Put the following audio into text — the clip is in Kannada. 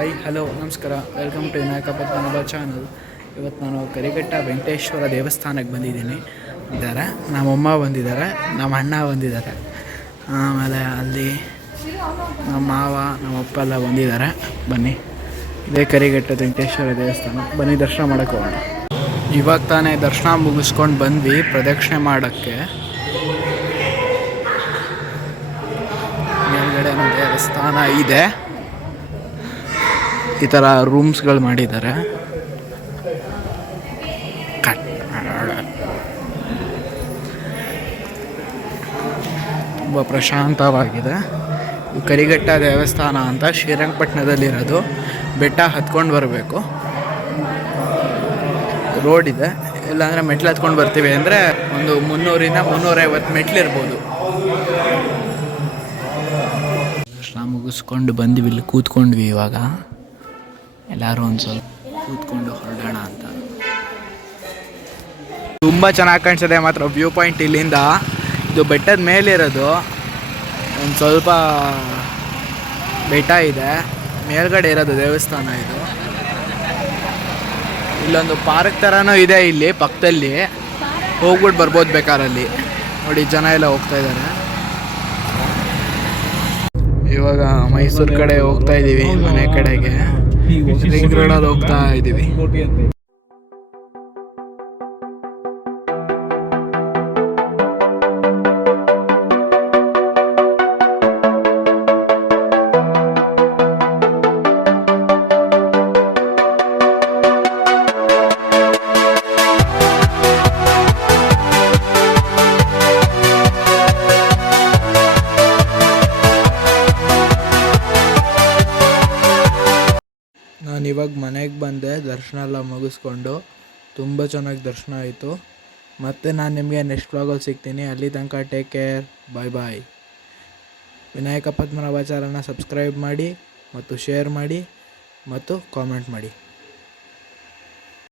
ಹಾಯ್ ಹಲೋ ನಮಸ್ಕಾರ, welcome to Vinayaka Padmanabha channel. ಇವತ್ತು ನಾನು ಕರಿಘಟ್ಟ ವೆಂಕಟೇಶ್ವರ ದೇವಸ್ಥಾನಕ್ಕೆ ಬಂದಿದ್ದೀನಿ. ನಮ್ಮಮ್ಮ ಬಂದಿದ್ದಾರೆ, ನಮ್ಮ ಅಣ್ಣ ಬಂದಿದ್ದಾರೆ, ಆಮೇಲೆ ಅಲ್ಲಿ ನಮ್ಮ ಮಾವ ನಮ್ಮಪ್ಪ ಎಲ್ಲ ಬಂದಿದ್ದಾರೆ. ಬನ್ನಿ, ಇದೇ ಕರಿಘಟ್ಟ ವೆಂಕಟೇಶ್ವರ ದೇವಸ್ಥಾನ. ಬನ್ನಿ ದರ್ಶನ ಮಾಡೋಕ್ಕೆ ಹೋಗೋಣ. ಇವಾಗ ತಾನೇ ದರ್ಶನ ಮುಗಿಸ್ಕೊಂಡು ಬಂದ್ವಿ ಪ್ರದಕ್ಷಿಣೆ ಮಾಡೋಕ್ಕೆ. ಮೇಲ್ಗಡೆ ದೇವಸ್ಥಾನ ಇದೆ, ಈ ಥರ ರೂಮ್ಸ್ಗಳು ಮಾಡಿದ್ದಾರೆ. ತುಂಬ ಪ್ರಶಾಂತವಾಗಿದೆ. ಕರಿಘಟ್ಟ ದೇವಸ್ಥಾನ ಅಂತ ಶ್ರೀರಂಗಪಟ್ಟಣದಲ್ಲಿರೋದು. ಬೆಟ್ಟ ಹತ್ಕೊಂಡು ಬರಬೇಕು, ರೋಡ್ ಇದೆ. ಇಲ್ಲಾಂದರೆ ಮೆಟ್ಲು ಹತ್ಕೊಂಡು ಬರ್ತೀವಿ ಅಂದರೆ ಒಂದು 300-350 ಮೆಟ್ಲಿರ್ಬೋದು. ದರ್ಶನ ಮುಗಿಸ್ಕೊಂಡು ಬಂದ್ವಿ, ಇಲ್ಲಿ ಕೂತ್ಕೊಂಡ್ವಿ. ಇವಾಗ ಎಲ್ಲರೂ ಒಂದು ಸ್ವಲ್ಪ ಕೂತ್ಕೊಂಡು ಹೊರಡೋಣ ಅಂತ. ತುಂಬ ಚೆನ್ನಾಗಿ ಕಾಣಿಸಿದೆ ಮಾತ್ರ ವ್ಯೂ ಪಾಯಿಂಟ್ ಇಲ್ಲಿಂದ. ಇದು ಬೆಟ್ಟದ ಮೇಲಿರೋದು, ಒಂದು ಸ್ವಲ್ಪ ಬೆಟ್ಟ ಇದೆ, ಮೇಲ್ಗಡೆ ಇರೋದು ದೇವಸ್ಥಾನ ಇದು. ಇಲ್ಲೊಂದು ಪಾರ್ಕ್ ಥರನೂ ಇದೆ ಇಲ್ಲಿ ಪಕ್ಕದಲ್ಲಿ, ಹೋಗ್ಬಿಟ್ಟು ಬರ್ಬೋದು ಬೇಕಾರಲ್ಲಿ. ನೋಡಿ ಜನ ಎಲ್ಲ ಹೋಗ್ತಾ ಇದ್ದಾರೆ. ಇವಾಗ ಮೈಸೂರು ಕಡೆ ಹೋಗ್ತಾ ಇದ್ದೀವಿ, ಮನೆ ಕಡೆಗೆ. ರಿಂಗ್ ರೋಡಲ್ಲಿ ಹೋಗ್ತಾ ಇದ್ದೀವಿ. ನಾನು ಇವಾಗ ಮನೆಗೆ ಬಂದೆ, ದರ್ಶನ ಎಲ್ಲ ಮುಗಿಸ್ಕೊಂಡು. ತುಂಬ ಚೆನ್ನಾಗಿ ದರ್ಶನ ಆಯಿತು. ಮತ್ತು ನಾನು ನಿಮಗೆ ನೆಕ್ಸ್ಟ್ ವ್ಲಾಗಲ್ಲಿ ಸಿಗ್ತೀನಿ. ಅಲ್ಲಿ ತನಕ ಟೇಕ್ ಕೇರ್, ಬಾಯ್ ಬಾಯ್. ವಿನಾಯಕ ಪದ್ಮನಾಭ ಚಾನಲ್ನ ಸಬ್ಸ್ಕ್ರೈಬ್ ಮಾಡಿ ಮತ್ತು ಶೇರ್ ಮಾಡಿ ಮತ್ತು ಕಾಮೆಂಟ್ ಮಾಡಿ.